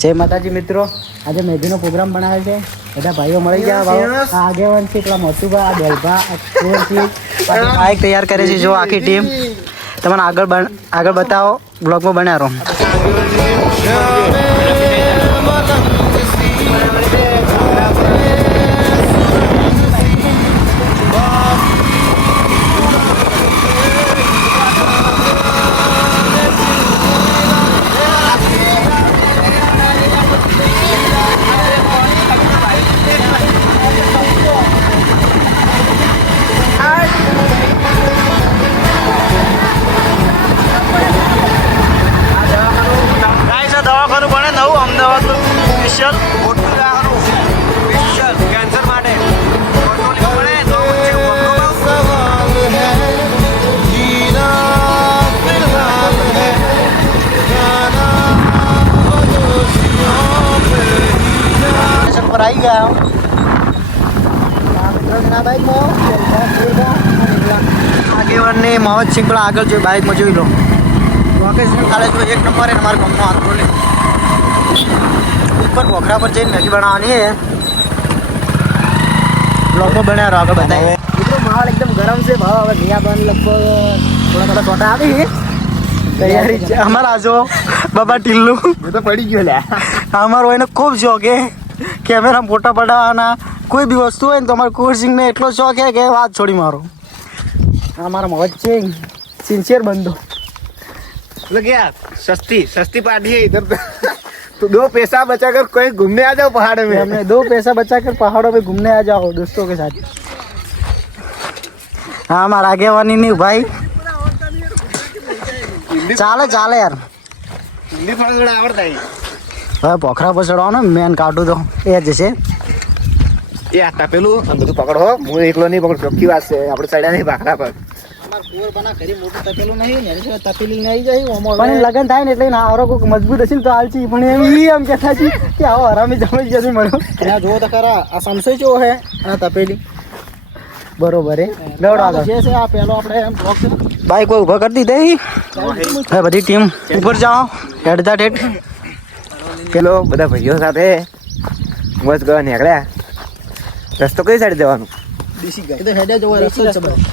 જય માતાજી મિત્રો, આજે મેદીનો પ્રોગ્રામ બનાવે છે. બધા ભાઈઓ મળી ગયા. આગેવાન છે પેલા મોટુભા, ડેલભા, બાઇક તૈયાર કરે છે. જો આખી ટીમ તમને આગળ બતાવો, બ્લોગમાં બન્યા રહો. દવાખાનું બને નવું અમદાવાદનું સ્પેશિયલ મોટું દવાખાનું સ્પેશિયલ કેન્સર માટે પર આવી ગયા આગેવાનની મોહમ્મદ સિંહ પેલા આગળ જોઈ બાઇકમાં જોઈ લો. લોકેશન ખાલે જો એક નંબર અમારા ગામનો હાથ બોલે ઉપર પોખરા પર જઈને મેગી બનાવવાની છે. લોકો બન્યા રહો, આગળ બતાવીએ. મિત્રો માહોલ એકદમ ગરમ છે. ભાવ હવે ગયા બન લગભગ થોડા છોટા આવી તૈયારી છે અમારા. આજો બાબા ટીલ્લું તો પડી ગયો લે. અમારો એને ખૂબ શોખ છે કેમેરા ફોટા પડાવવાના. કોઈ બી વસ્તુ હોય ને તો અમારે કોર્સિંગને એટલો શોખ છે કે વાત છોડી મારો. हमारा मौज से सिंसियर बंदो क्या सस्ती पार्टी है इधर तो 2 पैसा बचाकर कोई घूमने आ जाओ पहाड़ में. हमने 2 पैसा बचाकर पहाड़ों पे घूमने आ जाओ दोस्तों के साथ. हाँ हमारा आगे वानी नहीं भाई चाले चाले यार हिंदी थोड़ा आवड़ता है. હવે પોખરા પર ચડવાનો મેન કાઢું તો એ જશે. એ આ તપેલું આમ બધું પકડો. હું એકલો નહીં પકડ. ચોખ્ખી વાત છે. આપણે ચડ્યા નહીં ભાખરા પર. લગન થાય ને એટલે આવરો કોઈક મજબૂત હશે ને તો હાલચી. પણ એમ કહેતા છે કે આવો હરામી જમી જશે મળ્યો. ત્યાં જોવો તો ખરા આ સમસો કેવો છે અને તપેલી બરોબર હે. જે છે આ પેલો આપણે બ્લોક છે બાઈક કોઈ ઊભા કરી દીધી. હવે બધી ટીમ ઉપર જાઓ હેડતા હેડ. પેલો બધા ભાઈઓ સાથે મોજ કરવા નીકળ્યા. રસ્તો કઈ સાઈડ જવાનું?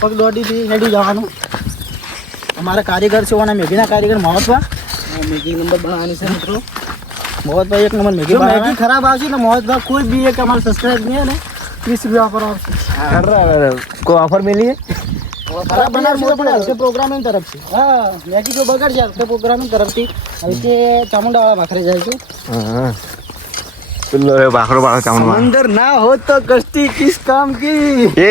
પગ દોડીથી હેડી જવાનું. અમારા કારીગર છે ઓના મેગીના કારીગર મોહમ્મદભાઈ. મેગી નંબર બનાવવાની છે મિત્રો. મોહમ્મદભાઈ એક નંબર મેગી મેગી ખરાબ આવશે ને મોહમ્મદભાઈ કોઈ બી એક અમારે સબસ્ક્રાઈબ નહીં ને 30 રૂપિયા પર આવશે. કોઈ ઓફર મિલી ખરાબ બનાવશે પણ હલકે પ્રોગ્રામિંગ તરફથી. હા મેગી જો બગાડશે હલકે પ્રોગ્રામિંગ તરફથી હલકે ચામુંડાવાળા ભાખરે જાય છે. હા લો ભાખરો વાળો ચામુંડા. अंदर ना हो तो कश्ती किस काम की. એ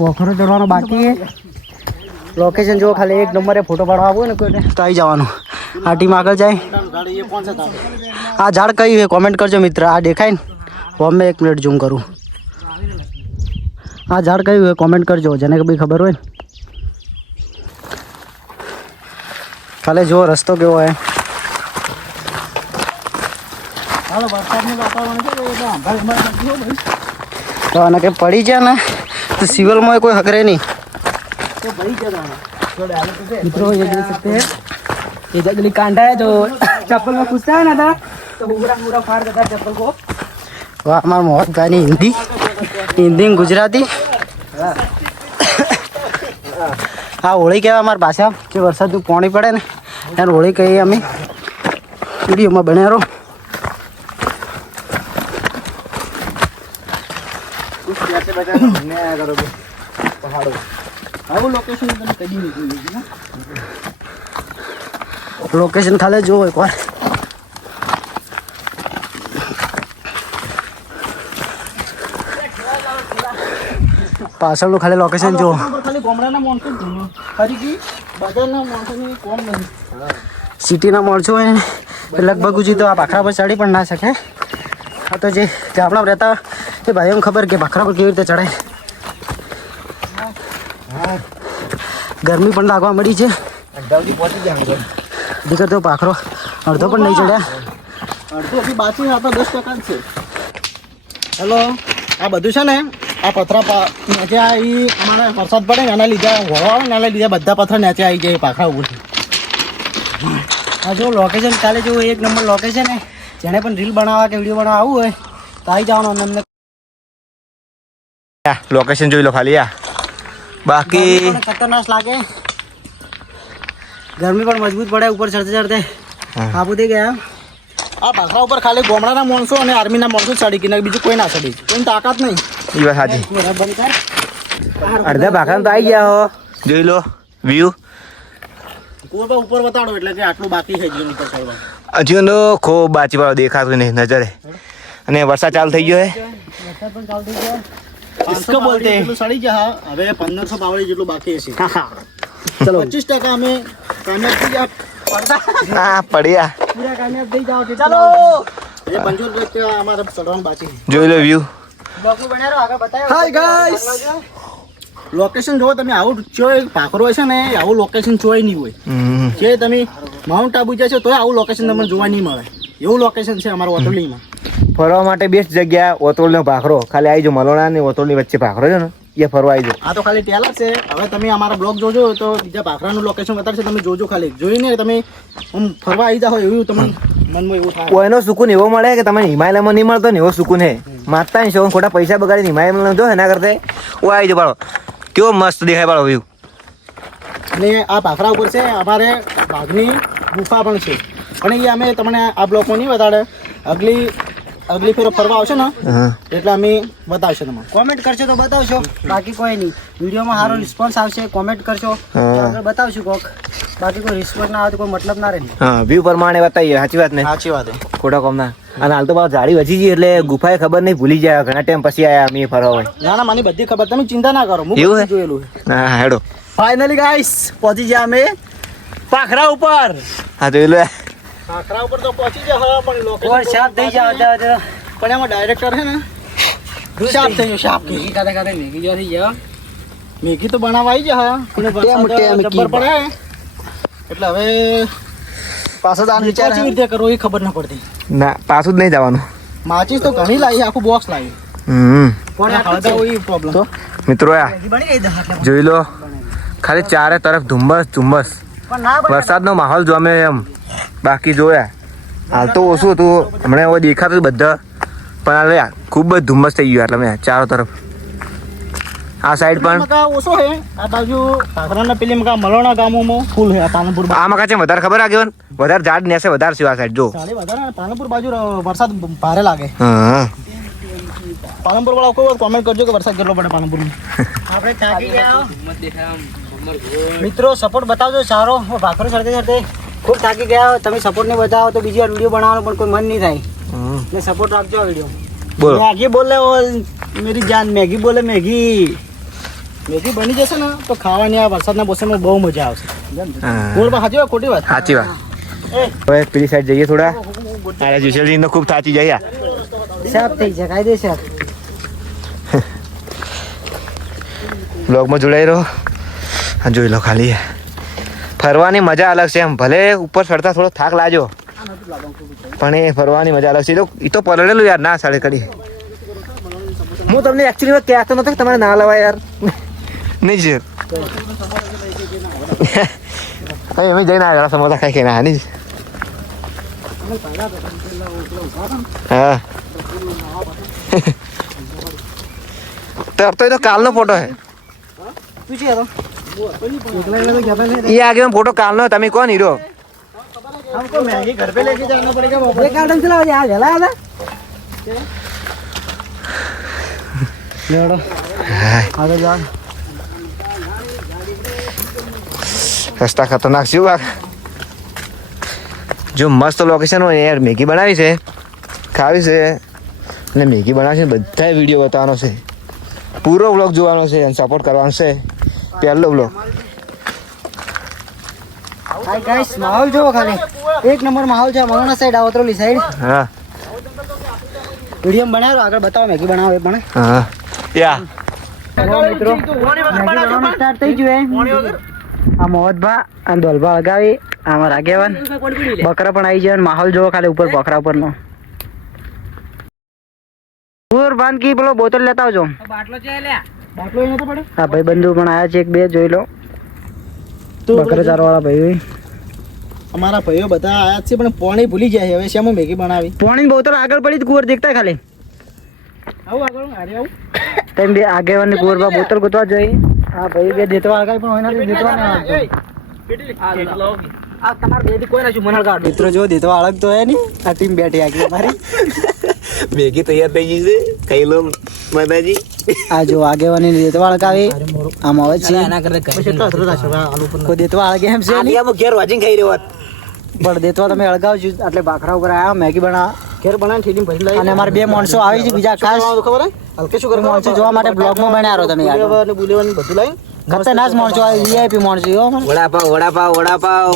પોખરો ચડવાનો બાકી. લોકેશન જો ખાલી એક નંબરે ફોટો પાડવા આવો ને કોઈને તો આવી જવાનું. આ ટીમ આગળ જાય. આ ઝાડ કયું છે કોમેન્ટ કરજો મિત્ર. આ દેખાય ને હું મેં 1 મિનિટ ઝૂમ કરું. આ ઝાડ કયું છે કોમેન્ટ કરજો જેને બી ખબર હોય ને. ખાલી જો રસ્તો કેવો હોય. તો આને કંઈ પડી જાય ને तो सिविल में कोई हकरे नहीं. तो मित्रों ये देख सकते हैं ये जगली कांटा है जो चप्पल में घुसता है ना था तो पूरा फाड़ देता है चप्पल को. वाह हमारा बहुत गानी हिंदी गुजराती. हाँ होली कहेवाय अमारी भाषा के वरसाद पाणी पड़े ने यार होली कहीए अमे. विडियो में बने रहो. लोकेशन खाली जो एक बार पार्सल खाली लोकेशन जो सिटी ना माणसों लगभग जी तो आ भाखरा पर चढ़ी ना सके. हाँ तो जे गामड़ा रहता ये भाई खबर के भाखरा पर केवी रीते चढ़ाय. गर्मी पण लागवा मळी छे. दिक्कत तो भाखरो अर्धो पण नहीं चढ़्या. અડધું હજી બાકી છે, આપણે 10% જ છે. હેલો, આ બધું છે ને આ પથરા નીચે આવી અમારે વરસાદ પડે ને એના લીધે હોવા આવે ને એના લીધે બધા પથરા નીચે આવી જાય પાખા ઉપર. આ જો લોકેશન કાલે જેવું એક નંબર લોકેશન છે, જેને પણ રીલ બનાવવા કે વિડીયો બનાવવા આવવું હોય તો આવી જવાનું. અમને લોકેશન જોઈ લો ખાલી. બાકી ખતરનાક લાગે, ગરમી પણ મજબૂત પડે ઉપર ચડતે ચડતે આબુ થઈ ગયા. આ ભાખરા ઉપર ખાલી ગામડાના માણસો અને આર્મીના માણસો ચડી ગયા, બીજું કોઈ ના ચડી, કોઈ તાકાત નહીં. એ વાત સાચી. અડધા ભાખરા તો આવી ગયા હો. જોઈ લો વ્યૂ. ઉપર બતાડો એટલે કે આટલું બાકી છે જીવન ઉપર સાહેબ. હજુ તો ખૂબ બાચી વાળો દેખાતું નહીં નજરે. અને વરસાદ ચાલુ થઈ ગયો હે. વરસાદ પણ ચાલુ થઈ ગયો. 500 બોલતે એટલું સડી ગયા. હવે 1500 પાવડી જેટલું બાકી છે. ચલો 25% અમે કામયાબ થઈ ગયા. હા પડ્યા. પૂરા કામયાબ થઈ જાવ. ચાલો એ 75% અમારે ચડવાનું બાકી છે. જોઈ લો વ્યૂ. બ્લોગ બનાવો આગળ બતાવો. હાય ગાઈસ, લોકેશન જો તમે આવું ચોય ભાખરો છે ને આવું લોકેશન ચોય નહીં હોય. જે તમે માઉન્ટ આબુ જશો તોય આવું લોકેશન તમને જોવા નહીં મળે. એવું લોકેશન છે અમારા ઓતોલીમાં. ફરવા માટે બેસ્ટ જગ્યા ઓતોલનો ભાખરો. ખાલી આવી જો મલોણા ને ઓતોલની વચ્ચે ભાખરો છે ને એ ફરવા આવી જાઓ. આ તો ખાલી ટેલા છે. હવે તમે અમારા બ્લોગ જોજો તો બીજા ભાખરાનું લોકેશન બતાવશે, તમે જોજો. ખાલી જોઈને તમે આમ ફરવા આવી જાઓ એવું તમને મનમાં એવું થાય. એનો સુકૂન એવો મળે કે તમને હિમાલયમાં નહીં મળતો ને એવો સુકૂન હે. મારતા નહીં ખોટા પૈસા બગાડીને હિમાલયમાં જો એના કરતા ઓ આવી જાઓ બાળો. કેવો મસ્ત દેખાય બાળો વ્યૂ. અને આ ભાખરા ઉપર છે અમારે વાઘની ગુફા પણ છે, પણ એ અમે તમને આ બ્લોકમાં નહીં બતાડે. અગલી ફેરો ફરવા આવશે ને એટલે અમે બતાવશે તમને. કોમેન્ટ કરશો તો બતાવશો, બાકી કોઈ નહીં. વિડીયોમાં સારો રિસ્પોન્સ આવશે, કોમેન્ટ કરશો બતાવશું કોક. બાકી કોઈ રિસ્પોન્સ ના આવે તો કોઈ મતલબ ના રહે. હા વ્યૂ પ્રમાણે બતાવીએ. સાચી વાત ને? સાચી વાત ખોટા કોમ ના. અને હાલ તો બાર જાડી વધી ગઈ એટલે ગુફાએ ખબર નહીં ભૂલી જાય. ઘણા ટાઈમ પછી આયા અમે ફરવા હોય. ના ના મને બધી ખબર, તમે ચિંતા ના કરો. હું બધું જોયેલું છે. હા હેડો. ફાઇનલી ગાઈસ પહોંચી ગયા અમે પાખરા ઉપર. હા જોઈ લો. પાખરા ઉપર તો પહોંચી ગયા પણ લોકેશન શાપ થઈ જાય. પણ એમાં ડાયરેક્ટર છે ને શાપ થઈ ગયો. શાપ મેગી કાતે કાતે મેગી જો થઈ ગયો. મેગી તો બનાવવા આવી ગયા પણ જબ્બર પડે એટલે હવે પાછો દાન વિચાર કેવી રીતે કરવો એ ખબર ના પડતી. ના પાછું જ નહીં જવાનું. માચીસ તો ઘણી લાવી, આખું બોક્સ લાવી. પ્રોબ્લેમ તો મિત્રો જોઈ લો ખાલી ચારે તરફ ધુમ્મસ ધુમ્મસ. વરસાદનો માહોલ જો અમે એમ બાકી જોયા. હાલ તો ઓછું હતું, હમણાં હવે દેખાતું બધા, પણ હવે ખૂબ જ ધુમ્મસ થઈ ગયું. એટલે મેં ચારો તરફ આ સાઈડ પણ ઓછો છે. આ બાજુ ભાખરાના પેલી મકા મલોણા ગામોમાં ફૂલ છે. પાલનપુર આ મકા છે વધારે ખબર આગેવન વધારે ઝાડ નેસે વધારે છે આ સાઈડ જો. પાલનપુર બાજુ વરસાદ ભારે લાગે. હા પાલનપુર વાળા કોઈ કોમેન્ટ કરજો કે વરસાદ કેટલો પડે પાલનપુરમાં. આપણે થાકી ગયા મિત્રો, સપોર્ટ બતાવજો સારો. ભાખરો ચડતે ચડતે ખૂબ થાકી ગયા. તમે સપોર્ટ નહીં બતાવો તો બીજી વાર વિડીયો બનાવવાનો પણ કોઈ મન નહીં થાય. ને સપોર્ટ રાખજો આ વિડીયો. બોલો મેગી બોલે મેરી જાન, મેગી બોલે મેગી. મેગી બની જશે ને તો ખાવાની આ વરસાદના મોસમમાં બહુ મજા આવશે. બોલ સાચી વાત ખોટી વાત? સાચી વાત. હવે પેલી સાઈડ જઈએ થોડા. અરે જુસેલજી તો ખૂબ થાચી જાય. સાફ થઈ જાય કાયદેસર. બ્લોગમાં જોડાઈ રહો. જોઈ લો ખાલી ફરવાની મજા અલગ છે. એમ ભલે ઉપર ચડતા થોડો થાક લાગ્યો પણ એ ફરવાની મજા અલગ છે. એ તો પરડેલું યાર ના સાડે કરી. હું તમને એકચ્યુઅલી કહેતો નતો કે તમારે ના લેવાય યાર. નહીં જ એમ જઈને આવ્યા સમોસા ખાઈ ખાઈને. હા નહીં હા તો કાલનો ફોટો હે. ये आगे में फोटो कालनो તમે કોણ હીરો? हमको मैगी घर पे लेके जाना पड़ेगा. एक गार्डन चलाओ यार. गला आधा लेड़ो आगे जा. રસ્તા ખતરનાક છે બાક. જો મસ્ત લોકેશન હોય યાર. મેગી બનાવી છે, ખાવી છે અને મેગી બનાવી છે. બધા વિડીયો બતાવવાનો છે, પૂરો વ્લોગ જોવાનો છે અને સપોર્ટ કરવાનો છે. પહેલો વ્લોગ. હાય ગાઈસ, માહોલ જોવો ખાલી એક નંબર માહોલ છે. મલોના સાઈડ આવતરોલી સાઈડ. હા વિડીયો બનાવો આગળ બતાવો. મેગી બનાવો એ પણ. હા યા મિત્રો સ્ટાર્ટ થઈ ગયું. આ મોહતભા આ દોલભા લગાવી આમાં આગેવાન બકરા પણ આવી જાય અને માહોલ જોવો ખાલી ઉપર બકરા ઉપરનો પૂર બાંધકી પેલો બોતલ લેતા આવજો બાટલો હા ભાઈ બંધુ પણ આયા છે એક બે જોઈ લો બકરા ચાર વાળા ભાઈ અમારા ભાઈઓ બધા આયા છે પણ પાણી ભૂલી ગયા છે હવે શેમાં મેગી બનાવી પાણી બોતલ આગળ પડી કુવર દેખતા ખાલી આવું આગળ હારે આવું તેમ બે આગેવાન ની કુવર બોતલ ગોતવા જોઈએ હા ભાઈ બે દેતવા આગળ પણ હોય ના દેતવા ના આ તમાર બેટી કોઈ ના છું મનળ ગાડ મિત્રો જો દેતવા અલગ તો હે ની આ ટીમ બેઠી આગળ મારી મેગી તૈયાર થઈ ગઈ છે ખાઈ લો માતાજી આ જો આગેવાની દેતવા અળગાવી આમ આવે છે એના કરતા કેટલા અસર થશે આલુ પર કોઈ દેતવા અળગે એમ છે નહીં આમ ઘેર વાજીને ખાઈ રહ્યો પણ દેતવા તમે અળગાવજો એટલે બાખરા ઉપર આયા મેગી બના ઘેર બનાવીને ઠેલીને ભરી લઈ અને અમારે બે માણસો આવી છે બીજા ખાસ ખબર હે હલકે શું કરવા માણસો જોવા માટે બ્લોગમાં બનાવ્યા રહો તમે યાર અને બોલેવાનું બધું લઈ ખતરનાક માણસો આવી વીઆઈપી માણસો હો અમારે વડાપાવ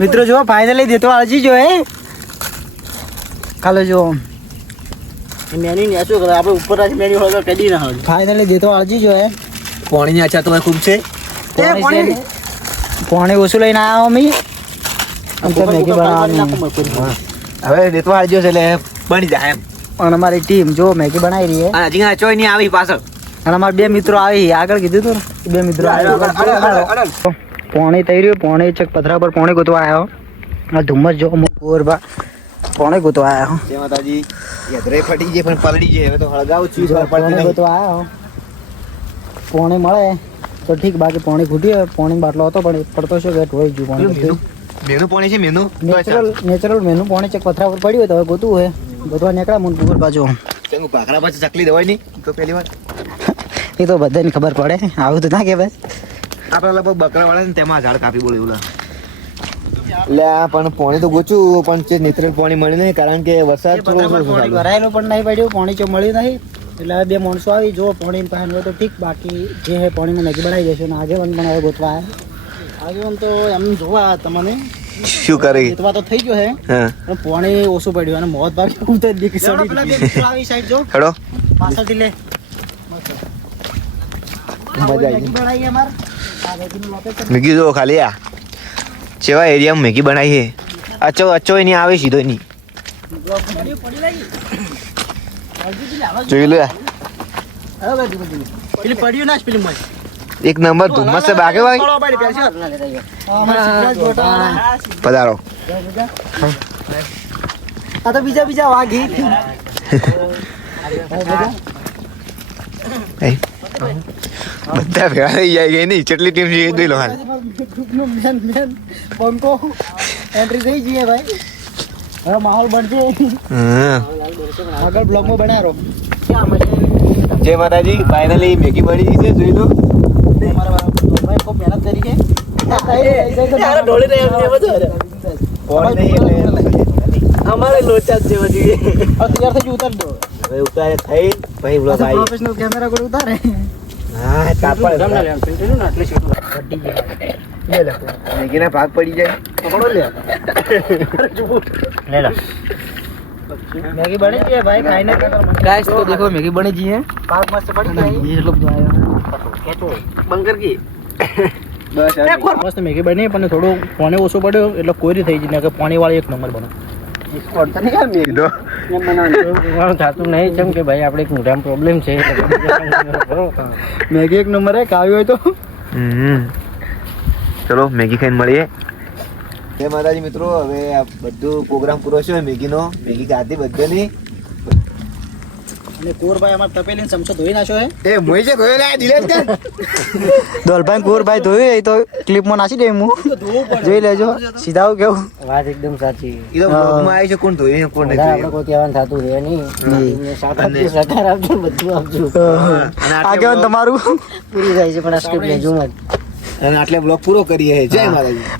મિત્રો જો ફાઇનલી દેતવા અળજી જો હે કાલે જો મેની ને શું કરે આપણે ઉપર રાજ મેની હોય કદી ના હોય ફાઇનલી દેતવા અળજી જો હે પાણીની અચ્છા તો ખૂબ છે પાણી ઓછું લઈને આવ્યા અમે અને મેગી બનાવવાની હવે દેતવા આવજો છે એટલે બની જાય એમ અને અમારી ટીમ જો મેગી બનાવી રહી છે હજી ચોય નહીં આવી પાછળ અને અમારા બે મિત્રો આવી આગળ કીધું તું ને બે મિત્રો પાણી થઈ રહ્યું પાણી ચક પથરા પર પાણી ગોતવા આવ્યો આ ધુમ્મસ જો ગોરબા પાણી ગોતવા આવ્યો જય માતાજી યદરે ફટી ગઈ પણ પલડી ગઈ હવે તો હળગાવું છું પાણી ગોતવા આવ્યો પાણી મળે તો ઠીક બાકી પાણી ખૂટ્યું પાણી બાટલો હતો પણ પડતો શું કે ઢોઈ ગયું પાણી મેનું પાણી છે મેનું નેચરલ મેનું પાણી ચક પથરા પર પડ્યું હોય તો હવે ગોતું હોય ગોતવા નીકળ્યા મને પુર બાજુ ચંગુ ભાખરા પછી ચકલી દેવાય નહીં તો પહેલી વાર એ તો બધાને ખબર પડે આવું તો ના કે ભાઈ આપણે લગભગ બકરા વાળા ને તેમાં ઝાડ કાપી બોલે એવું લે પણ પાણી તો ગોચું પણ છે નેત્રલ પાણી મળ્યું નહીં કારણ કે વરસાદ ભરાયેલું પણ નહીં પડ્યું પાણી ચો મળ્યું નહીં એટલે હવે બે માણસો આવી જો પાણી પાસે હોય તો ઠીક બાકી જે હે પાણીમાં મેગી બનાવી દેશું અને આગેવાન પણ હવે ગોતવા આગળ તો એમ જોવા તમને શું કરી દેતવા તો થઈ ગયો હે પણ પાણી ઓછું પડ્યું અને મોત ભાગ ઉતર દીકી સડી આવી સાઈડ જો હેડો પાછળથી લે મજા આવી બનાવી અમાર આ મેગીનું લોકેશન મેગી જો ખાલી આ ચેવા એરિયામાં મેગી બનાવી છે અચ્ચો એની આવે સીધો એની જોઈ લો પેલી પડ્યું ના પેલી મય એક નંબર ધુમ્મસ છે બાકે ભાઈ પધારો આ તો બીજા વાઘી બધા ભેગા થઈ જાય નહીં કેટલી ટીમ છે જોઈ લો હાલ બંકો એન્ટ્રી થઈ જઈએ ભાઈ હવે માહોલ બનશે આગળ બ્લોગમાં બનાવો જય માતાજી ફાઇનલી મેગી બની ગઈ છે જોઈ લો ખૂબ મહેનત કરી છે અમારે લોચા જ જેવા જોઈએ તૈયાર થઈ ઉતાર દો હવે ઉતારે થઈ પછી બ્લોગ આવી પ્રોફેશનલ કેમેરા પર ઉતારે હા કાપડ મેગી ના ભાગ પડી જાય પકડો લે લે લો मैगी बनी जी है भाई खाने गाइस तो देखो मैगी बनी जी है पाक मस्त पड़ी है ये लोग जो आया कैसे બંધ કર કે बस मस्त मैगी बनी પણ થોડું પાણી ઓછું પડ્યું એટલે કોરી થઈ ગઈ ને કે પાણી વાળી એક નંબર બનો પડતા નહીં યાર મેગી તો એમ બનાવવાનું થતું નહીં જેમ કે ભાઈ આપણે એક મોટા પ્રોબ્લેમ છે મેગી એક નંબર હે ખાવી હોય તો ચલો મેગી ખાઈને મળીએ જય માતાજી મિત્રો હવે આ બધું પ્રોગ્રામ પૂરો છે મેગીનો મેગી ખાધી બધાની અને કોરભાઈ અમાર તપેલીને ચમચો ધોઈ નાખ્યો હે એ મોઈ છે ગયો લે ડિલેટ કર દોલભાઈ કુરભાઈ ધોઈ એ તો ક્લિપમાં નાખી દે હું જોઈ લેજો સીધા કેવું વાત એકદમ સાચી ઈ તો બ્લોગમાં આવી છે કોણ ધોઈ કોણ નહીં આપણે કોઈ કહેવાનું થતું છે નહીં સરકાર આપજો બધું આપજો આગળ તમારું પૂરી થાય છે પણ આ સ્ક્રિપ્ટ લેજો મત અને આટલે બ્લોગ પૂરો કરીએ જય માતાજી